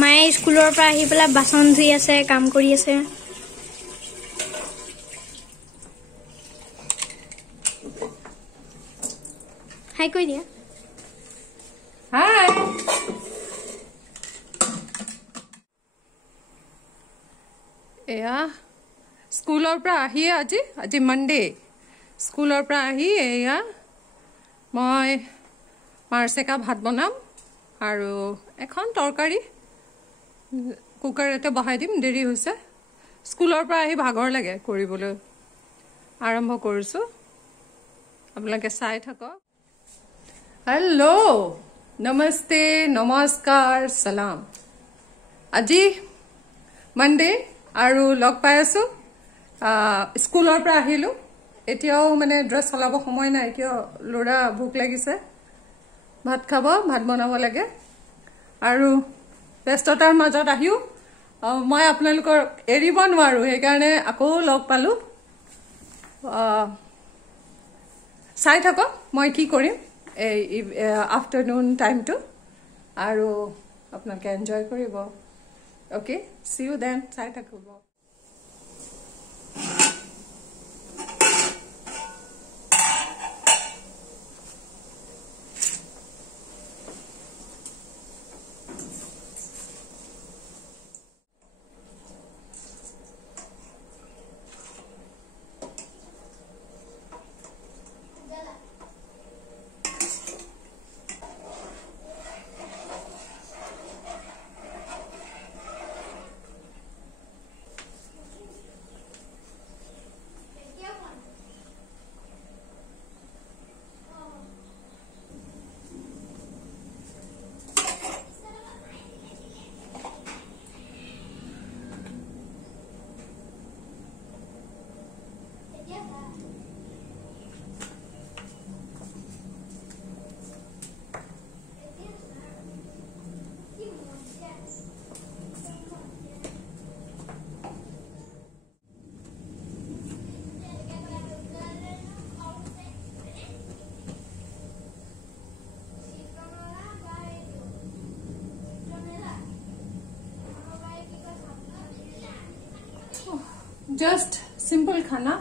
माए स्कूलर পৰা আহি পেলা বাসন ধুই আছে কাম কৰি আছে হাই কৈ দিয়া হাই এয়া স্কুলৰ পৰা আহি আজি মনডে স্কুলৰ পৰা আহি এয়া মই মাৰসেকা ভাত বনাম আৰু এখন তৰকাৰী কুকাৰতে বহাই দিম দেৰি হৈছে স্কুলৰ পৰা আহি ভাগৰ লাগে কৰিবলৈ আৰম্ভ কৰিছো আপোনালোকে চাই থাকক হেল্ল' নমস্তে নমস্কাৰ সালাম আজি মনডে আৰু লগ পাই আছো স্কুলৰ পৰা আহিলো এতিয়াও মানে ড্ৰেছ সলাব সময় নাই কিয় লৰা ভোক লাগিছে ভাত খাব ভাত বনাব লাগে আৰু ব্যস্ততাৰ মাজত আহিও মই আপোনালোকৰ এৰিব নোৱাৰো সেইকাৰণে আকৌ লগ পালো চাই থাকক মই কি কৰিম এই আফটাৰনুন টাইমটো আৰু আপোনালোকে এনজয় কৰিব ওকে সি ইউ দেন চাই থাকিব Just simple खाना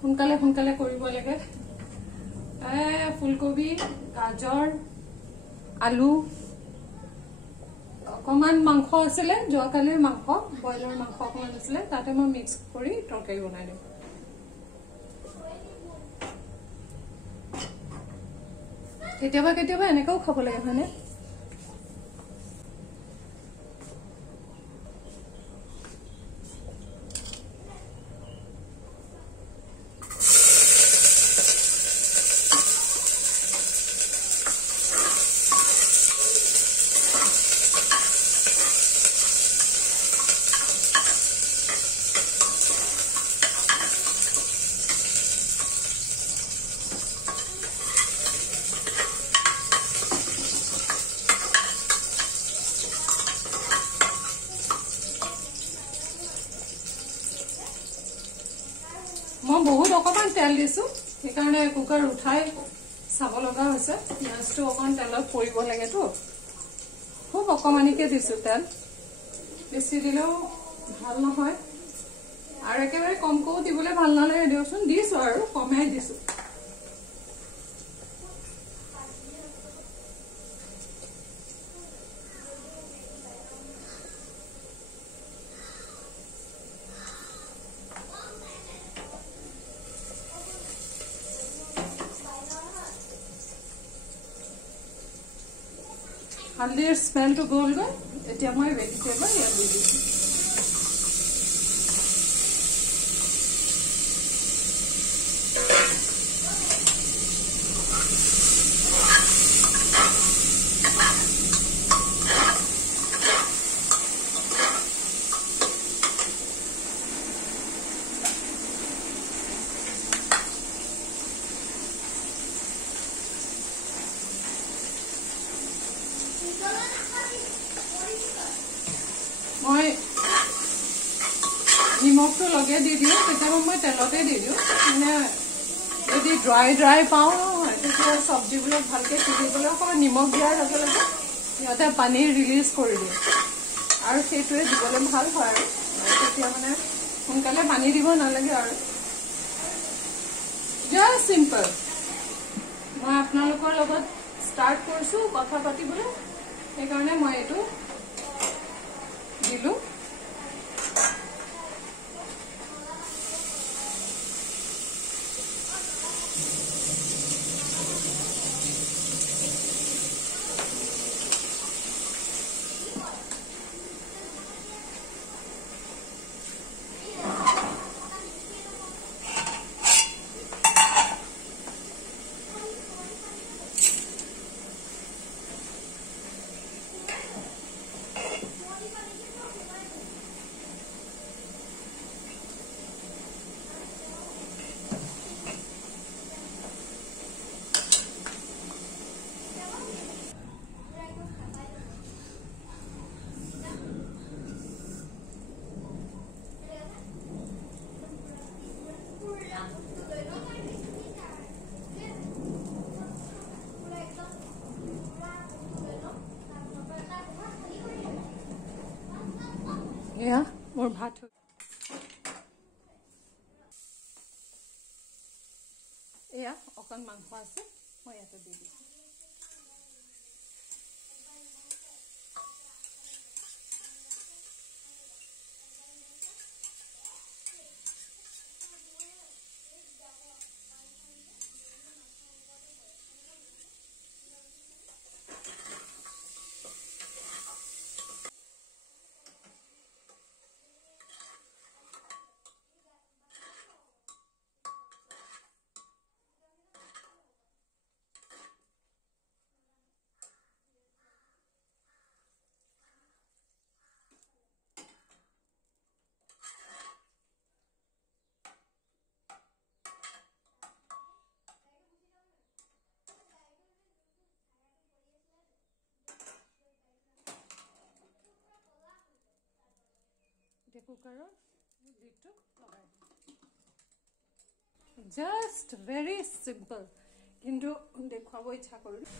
हुनकाले हुनकाले কৰিব লাগে ফুলকবি গাজৰ আলু অকমান মাংস আছিল যোৱাকালিৰ মাংস বয়লাৰ মাংস অকমান আছিল তাতে মই মিক্স কৰি তৰকাৰী বনাই দিম কেতিয়াবা কেতিয়াবা এনেকৈ খাব লাগে হয়নে মই বহুত অকমান তেল দিছো সেইকাৰণে কুকাৰ উঠাই চাব লগা হৈছে পিয়াজটো অকমান তেলত পৰিব লাগে তো খুব অকমানিকে দিছো তেল বেছি দিলেও ভাল নহয় আৰু একেবাৰে কমকৈ দিবলৈ ভাল নালাগে দিওচোন দিছো আৰু কমাই দিছো हल्दीर स्मेल तो गल गए এতিয়া মই ভেজিটেবল ইয়াত দি দিছো মই নিমখটো লগে দি দিওঁ, কেতিয়াবা মই তেলতে দি দিওঁ। মানে যদি ড্ৰাই পাওঁ তেতিয়া চব্জিবিলাক ভালকৈ সিজিবলৈ অকণমান নিমখ দিয়াৰ লগে লগে সিহঁতে পানী ৰিলিজ কৰি দিয়ে আৰু সেইটোৱে দিবলৈ ভাল হয় আৰু তেতিয়া মানে সোনকালে পানী দিব নালাগে আৰু জাষ্ট চিম্পল। মই আপোনালোকৰ লগত ষ্টাৰ্ট কৰিছোঁ কথা পাতিবলৈ, সেইকাৰণে মই এইটো দিলোঁ। এয়া মোৰ ভাত হৈ এয়া অকণ মাংস আছে, মই ইয়াতে দি দিছোঁ। এতিয়া কুকাৰৰ লিডটো লগাই দিম। জাষ্ট ভেৰি চিম্পল, কিন্তু দেখুৱাব ইচ্ছা কৰিলোঁ।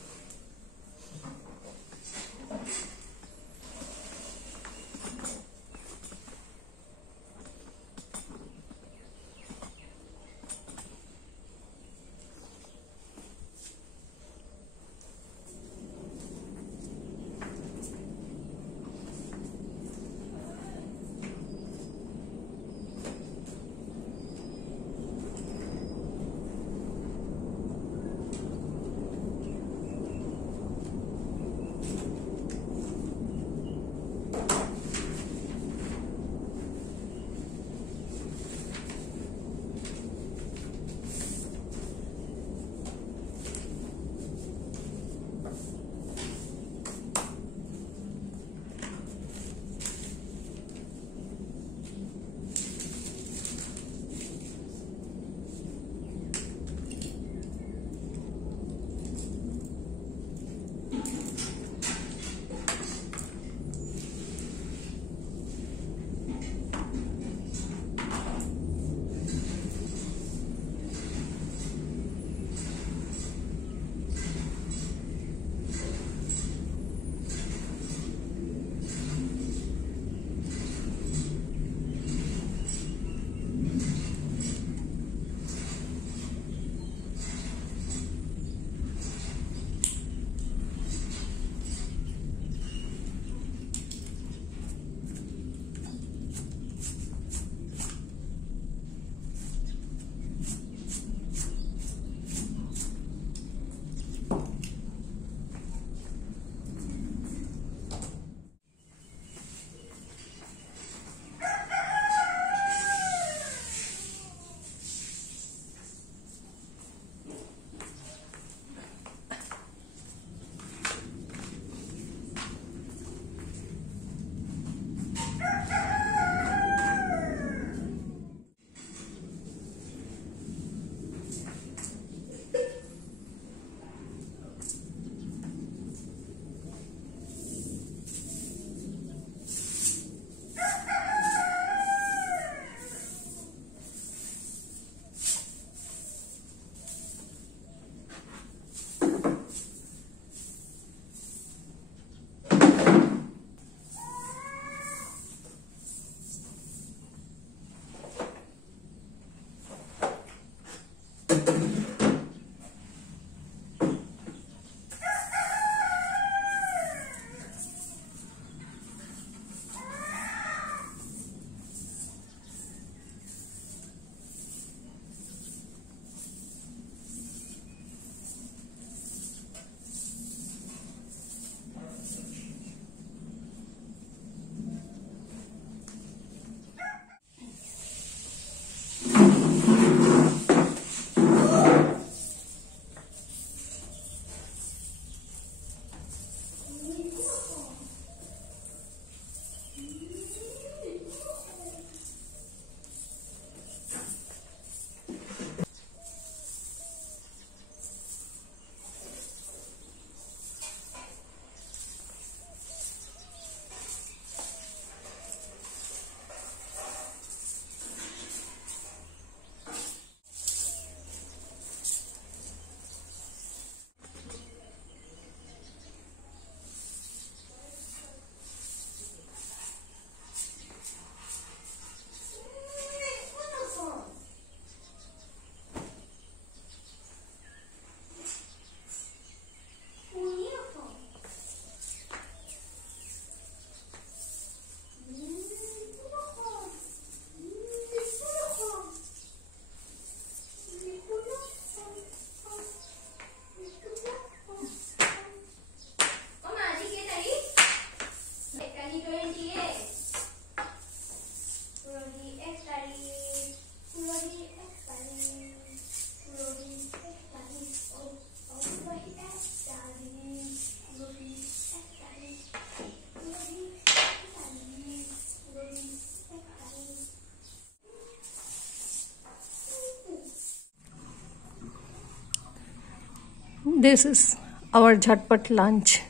This is our jhatpat lunch.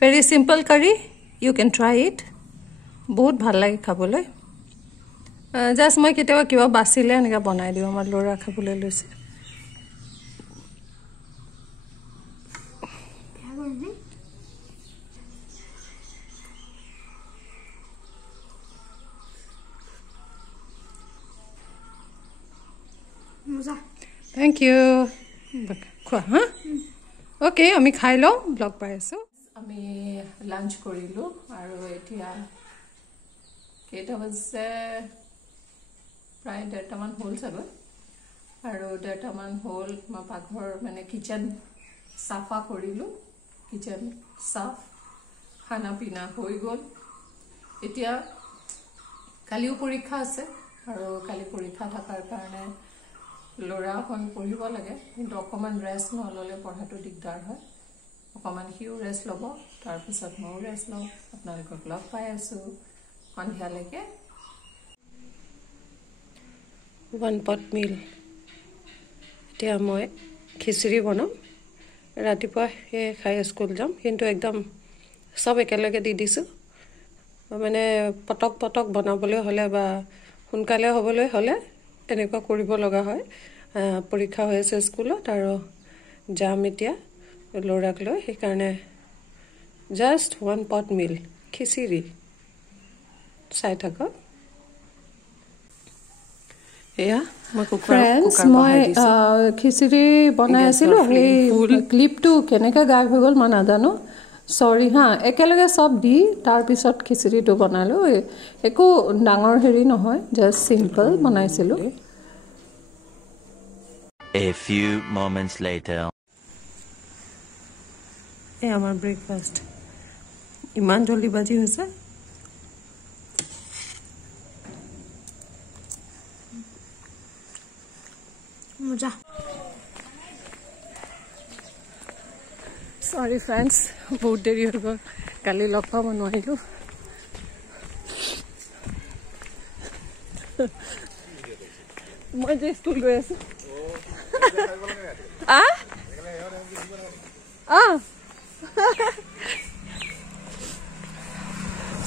Very simple curry. You can try it. बहुत ভাল লাগে খাবলৈ জাস্ট মই কেতিয়াবা কিবা বাচিলে এনেকা বনাই দিও আমাৰ লৰা খাবলৈ লৈছে মজা থ্যাংক ইউ খোৱা হা ওকে আমি খাই লওঁ ব্লগ পাই আছো আমি লাঞ্চ কৰিলো আৰু এতিয়া কেইটা বাজে প্ৰায় 1:30 মান হ'ল চাগৈ আৰু 1:30 মান হ'ল মই পাকঘৰ মানে কিচেন সাফা কৰিলো কিচেন সাফ খানা পিনা হৈ গ'ল এতিয়া কালিও পৰীক্ষা আছে আৰু কালি পৰীক্ষা থকাৰ কাৰণে লৰা এখন পঢ়িব লাগে কিন্তু অকমান ৰেষ্ট নললে পঢ়াটো দিগদাৰ হয় অকমান হিউ ৰেষ্ট ল'ব তাৰ পিছত মই ৰেষ্ট লওঁ আপোনালোকক লগ পাই আছো সন্ধিয়ালৈকে 1 pot meal এতিয়া মই খিচুৰি বনাম ৰাতিপুৱা খাই স্কুল যাম কিন্তু একদম সব একেলগে দি দিছো মানে পটক পটক বনাবলৈ হলে বা সোনকালে হ'বলৈ হলে এনেকুৱা কৰিব লগা হয় পৰীক্ষা হৈ আছে স্কুলত আৰু যাম এতিয়া লৰাক লৈ সেইকাৰণে জাস্ট 1 pot meal খিচুৰি চাই থাকক এয়া মই কুকাৰ মই খিচুৰি বনাই আছিলো এই ক্লিপটো কেনেকৈ গায়ব হৈ গ'ল মই নাজানো সৰি হা একেলগে সব দি তাৰ পিছত খিচুৰিটো বনালো একো ডাঙৰ হেৰি নহয় জাস্ট সিম্পল বনাইছিলো A few moments later এই আমাৰ ব্ৰেকফাষ্ট ইমান জলদি বাজি হৈছে মজা সৰি ফ্ৰেন্ডস বহুত দেৰি হৈ গ'ল কালি লগ পাব নোৱাৰিলো মই যে স্কুল গৈ আছো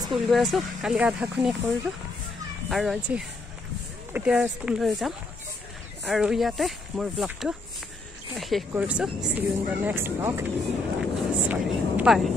স্কুল গৈ আছো কালি আধাখনিয়া কৰিলো আৰু আজি এতিয়া স্কুললৈ যাম আৰু ইয়াতে মোৰ ব্লগটো শেষ কৰিছো see you in the next vlog sorry bye